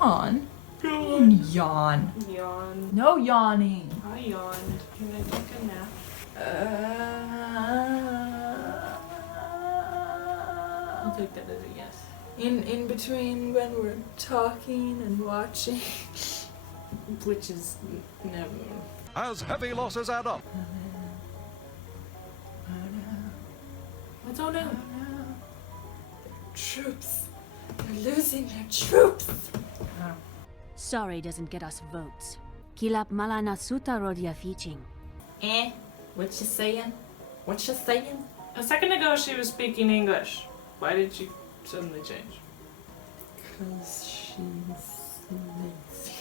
Yawn? Yawn. Yawn. No yawning. I yawned. Can I take a nap? I'll take that as a yes. In between when we're talking and watching. Which is never. As heavy losses add up. What's all now? Troops. They're losing their troops. Sorry doesn't get us votes. Kilap malana suta rodia fiching. What you saying? What you saying? A second ago she was speaking English. Why did she suddenly change? Because she's lazy.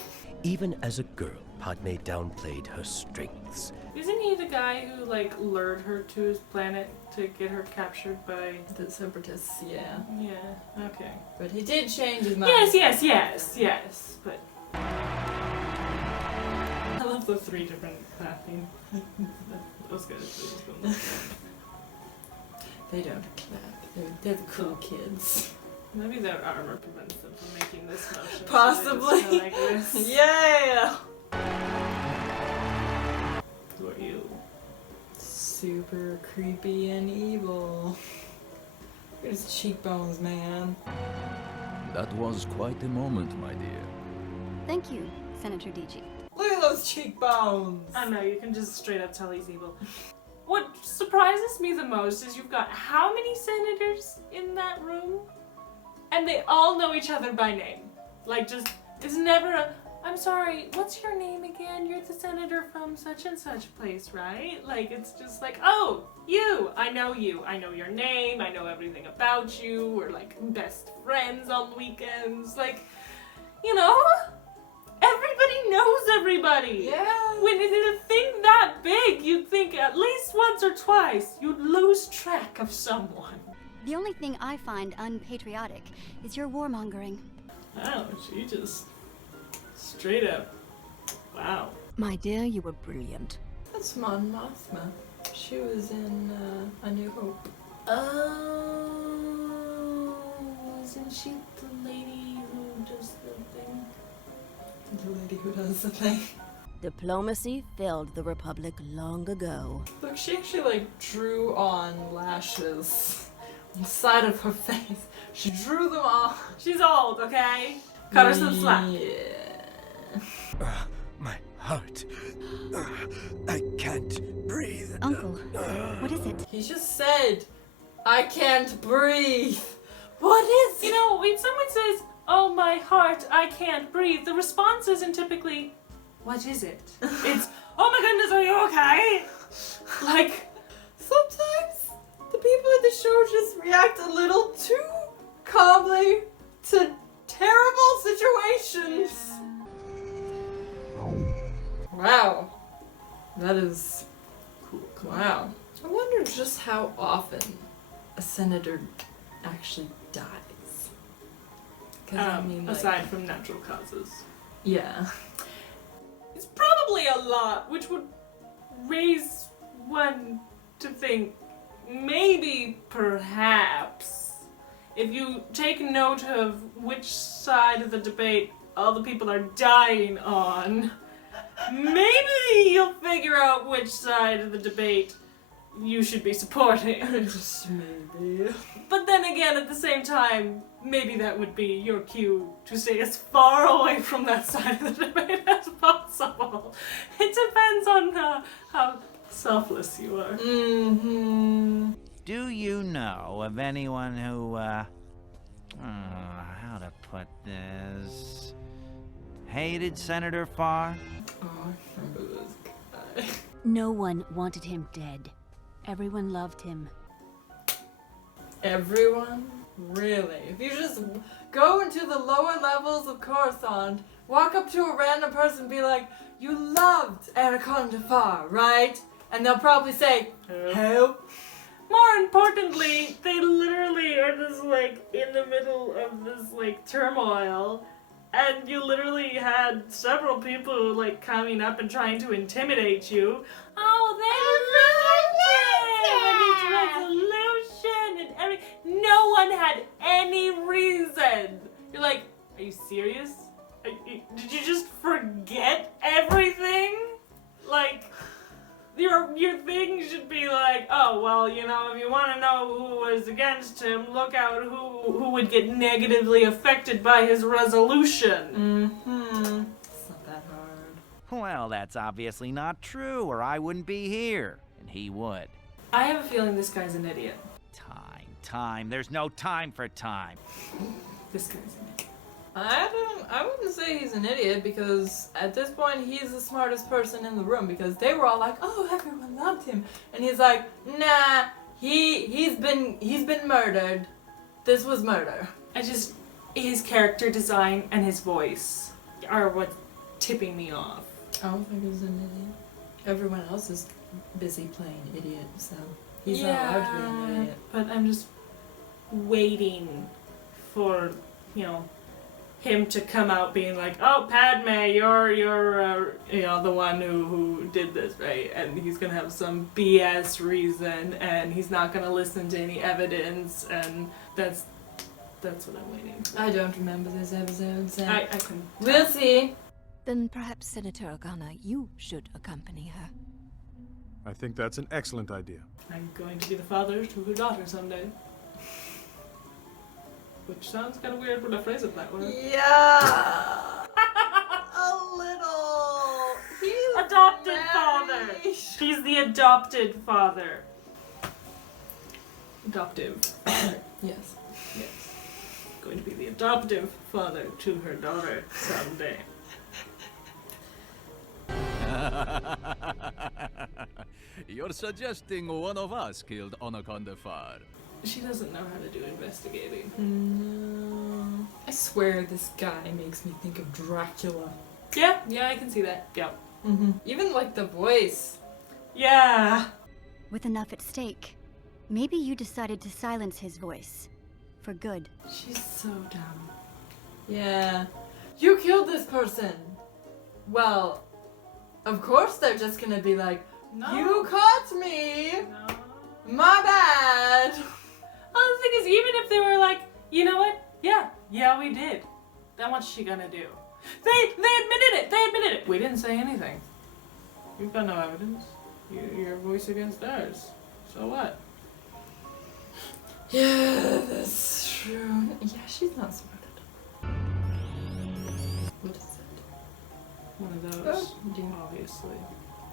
Even as a girl, Padme downplayed her strengths. Isn't he the guy who like lured her to his planet to get her captured by The separatists, yeah. Yeah, okay. But he did change his mind. Yes, but I love the 3 different clapping. That was good. They don't clap. They're the cool kids. Maybe their armor prevents them from making this motion. Possibly. So they just go like this. Yeah! Who are you? Super creepy and evil. Look at his cheekbones, man. That was quite a moment, my dear. Thank you, Senator DG. Look at those cheekbones! I know, you can just straight up tell he's evil. What surprises me the most is you've got how many senators in that room? And they all know each other by name. Like, just, it's never a, I'm sorry, what's your name again? You're the senator from such and such place, right? Like, it's just like, oh, you, I know your name, I know everything about you, we're like best friends on weekends, like, you know? Everybody knows everybody! Yeah! When it's a thing that big, you'd think at least once or twice you'd lose track of someone. The only thing I find unpatriotic is your warmongering. Wow, she just straight up, wow. My dear, you were brilliant. That's Mon Mothma. She was in A New Hope. Oh, isn't she the lady who does the thing? The lady who does the thing. Diplomacy failed the Republic long ago. Look, she actually like drew on lashes on the side of her face. She drew them on. She's old, okay? Cut her some slack. Yeah. My heart. I can't breathe. Uncle, what is it? He just said, I can't breathe. What is You know, when someone says, oh my heart, I can't breathe, the response isn't typically, what is it? It's, oh my goodness, are you okay? Like, Sometimes the people in the show just react a little too calmly to terrible situations. Wow. That is cool. wow. I wonder just how often a senator actually dies. 'Cause I mean, like, aside from natural causes. yeah. It's probably a lot, which would raise one to think maybe, perhaps, if you take note of which side of the debate all the people are dying on, maybe you'll figure out which side of the debate you should be supporting. Just maybe. But then again, at the same time, maybe that would be your cue to stay as far away from that side of the debate as possible. It depends on how selfless you are. Mm-hmm. Do you know of anyone who, how to put this, hated Senator Farr? Oh, I remember this guy. No one wanted him dead. Everyone loved him. Everyone? Really? If you just go into the lower levels of Coruscant, walk up to a random person and be like, you loved Anaconda Farr, right? And they'll probably say, help. More importantly, they literally are just like in the middle of this like turmoil, and you literally had several people like coming up and trying to intimidate you. Oh, they loved him and his resolution and everything. No one had any reason. You're like, are you serious? Did you just forget everything? Like, your thing should be like, oh, well, you know, if you want to know who was against him, look out who would get negatively affected by his resolution. Mm-hmm. It's not that hard. Well, that's obviously not true, or I wouldn't be here. And he would. I have a feeling this guy's an idiot. Time. There's no time for time. This guy's an idiot. I wouldn't say he's an idiot because at this point he's the smartest person in the room because they were all like, oh, everyone loved him. And he's like, nah, he's been murdered. This was murder. His character design and his voice are what's tipping me off. I don't think he's an idiot. Everyone else is busy playing idiot, so he's not allowed to be an idiot. But I'm just waiting for, you know, him to come out being like, oh, Padme, you're you know, the one who did this, right? And he's gonna have some BS reason, and he's not gonna listen to any evidence, and that's what I'm waiting for. I don't remember this episode, so I couldn't. we'll see. Then perhaps Senator Organa, you should accompany her. I think that's an excellent idea. I'm going to be the father to her daughter someday. Which sounds kind of weird when I phrase it that way. Yeah. A little. He's Adopted very father. He's the adopted father. Adoptive. Yes. Yes. Going to be the adoptive father to her daughter someday. You're suggesting one of us killed Anaconda Far. She doesn't know how to do investigating. No. I swear this guy makes me think of Dracula. Yeah, I can see that. Yep. Mm-hmm. Even like the voice. Yeah. With enough at stake, maybe you decided to silence his voice. For good. She's so dumb. Yeah. You killed this person. Well, of course they're just gonna be like, No. you caught me. No. My bad. Oh, the thing is, even if they were like, you know what? Yeah, we did. Then what's she gonna do? They admitted it. We didn't say anything. You've got no evidence. Your voice against ours. So what? Yeah, that's true. Yeah, she's not smart at all. What is it? One of those. Oh, dear. Obviously.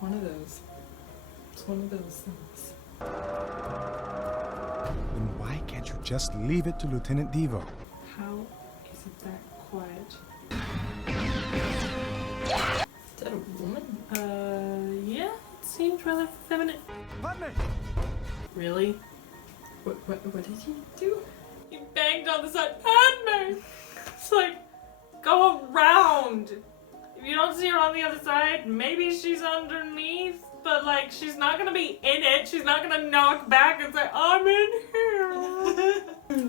One of those. It's one of those things. Then why can't you just leave it to Lieutenant Devo? How is it that quiet? Is that a woman? Yeah, it seems rather feminine. Padme! Really? What did he do? He banged on the side. Padme! It's like, go around. If you don't see her on the other side, maybe she's underneath, but like, she's not gonna be in it. She's not gonna knock back and say, I'm in here.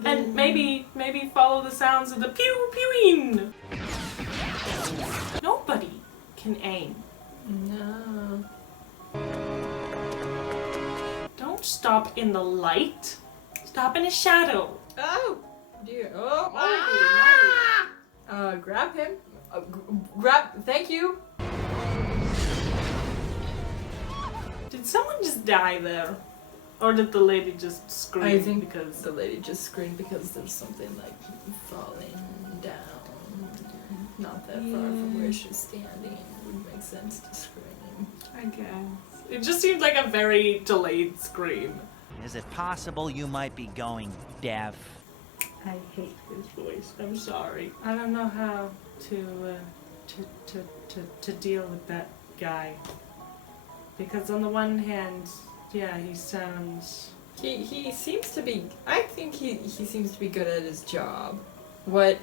And maybe follow the sounds of the pew-pewing. Nobody can aim. No. Don't stop in the light. Stop in a shadow. Oh, dear. Oh, Marty. Grab him. Thank you. Did someone just die there? Or did the lady just scream? I think because the lady just screamed because there's something like falling down. Not that far from where she's standing. It would make sense to scream. I guess. It just seemed like a very delayed scream. Is it possible you might be going deaf? I hate his voice. I'm sorry. I don't know how to deal with that guy. Because on the one hand, yeah, he sounds... He seems to be. I think he seems to be good at his job. What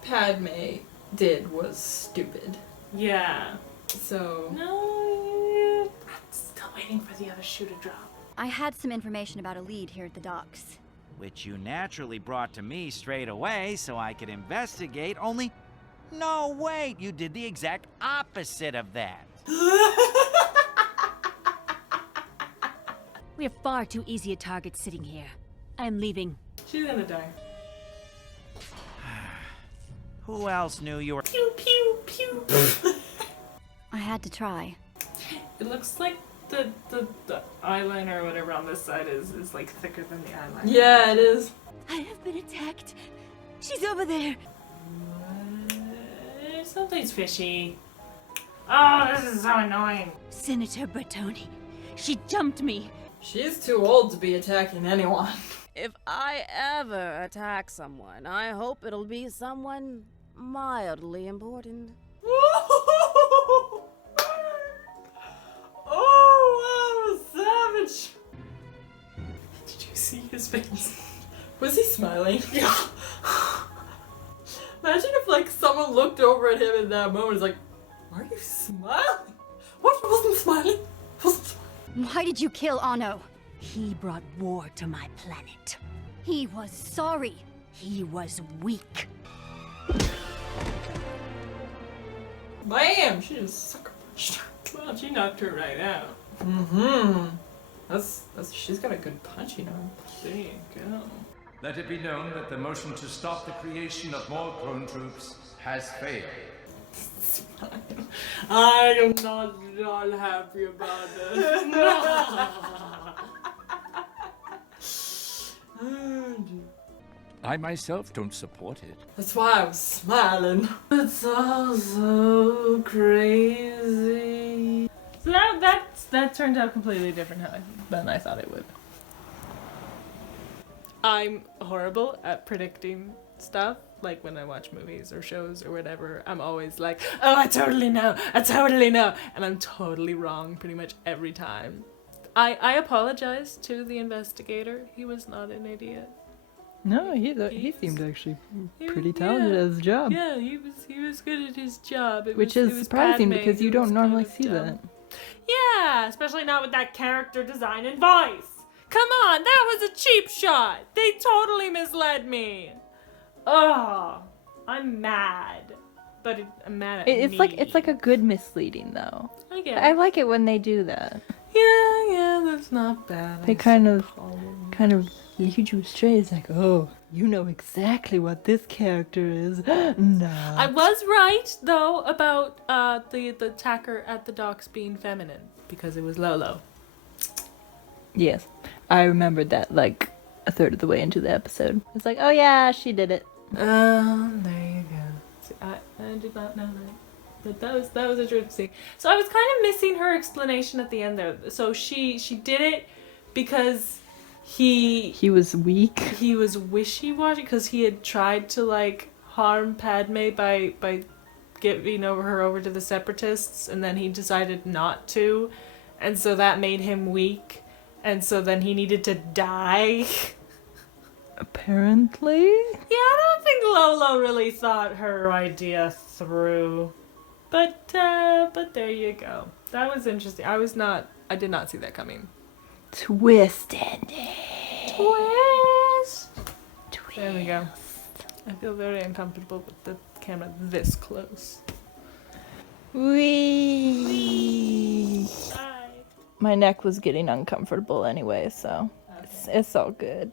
Padme did was stupid. Yeah. So. No, I'm still waiting for the other shoe to drop. I had some information about a lead here at the docks. Which you naturally brought to me straight away so I could investigate, only... No, wait, you did the exact opposite of that. We are far too easy a target sitting here. I am leaving. She's gonna die. Who else knew you were? Pew pew pew. I had to try. It looks like the eyeliner or whatever on this side is like thicker than the eyeliner. Yeah, it is. I have been attacked. She's over there. Something's fishy. Oh, this is so annoying. Senator Bertoni. She jumped me. She's too old to be attacking anyone. If I ever attack someone, I hope it'll be someone mildly important. Oh, wow, savage. Did you see his face? Was he smiling? Yeah. Imagine if like someone looked over at him in that moment and was like, why are you smiling? What? He wasn't smiling? He wasn't smiling. Why did you kill Anno? He brought war to my planet. He was sorry. He was weak. Bam! She just sucker punched her. Well, she knocked her right out. Mm-hmm. She's got a good punching arm. There you go. Let it be known that the motion to stop the creation of more clone troops has failed. I am not at all happy about this. I myself don't support it. That's why I was smiling. It's all so crazy. So that turned out completely different than I thought it would. I'm horrible at predicting stuff. Like when I watch movies or shows or whatever, I'm always like, oh, I totally know, and I'm totally wrong pretty much every time. I apologize to the investigator. He was not an idiot. No, he seemed actually pretty talented at his job. Yeah, he was good at his job. Which is surprising because you don't normally see that. Yeah, especially not with that character design and voice. Come on, that was a cheap shot. They totally misled me. Oh, I'm mad. But I'm mad at It's me. like a good misleading though. I guess. I like it when they do that. Yeah, that's not bad. They kind of lead you astray. It's like, oh, you know exactly what this character is. No. I was right though about the attacker at the docks being feminine because it was Lolo. Yes, I remembered that like a third of the way into the episode. It's like, oh yeah, she did it. There you go. See, I did not know that. But that was interesting. So I was kind of missing her explanation at the end there. So she did it because he was weak. He was wishy-washy because he had tried to like harm Padme by giving her over to the Separatists, and then he decided not to, and so that made him weak, and so then he needed to die. Apparently. Yeah, I don't think Lolo really thought her idea through. But there you go. That was interesting. I did not see that coming. Twist ending. Twist. There we go. I feel very uncomfortable with the camera this close. Wee. Bye. My neck was getting uncomfortable anyway, so it's all good.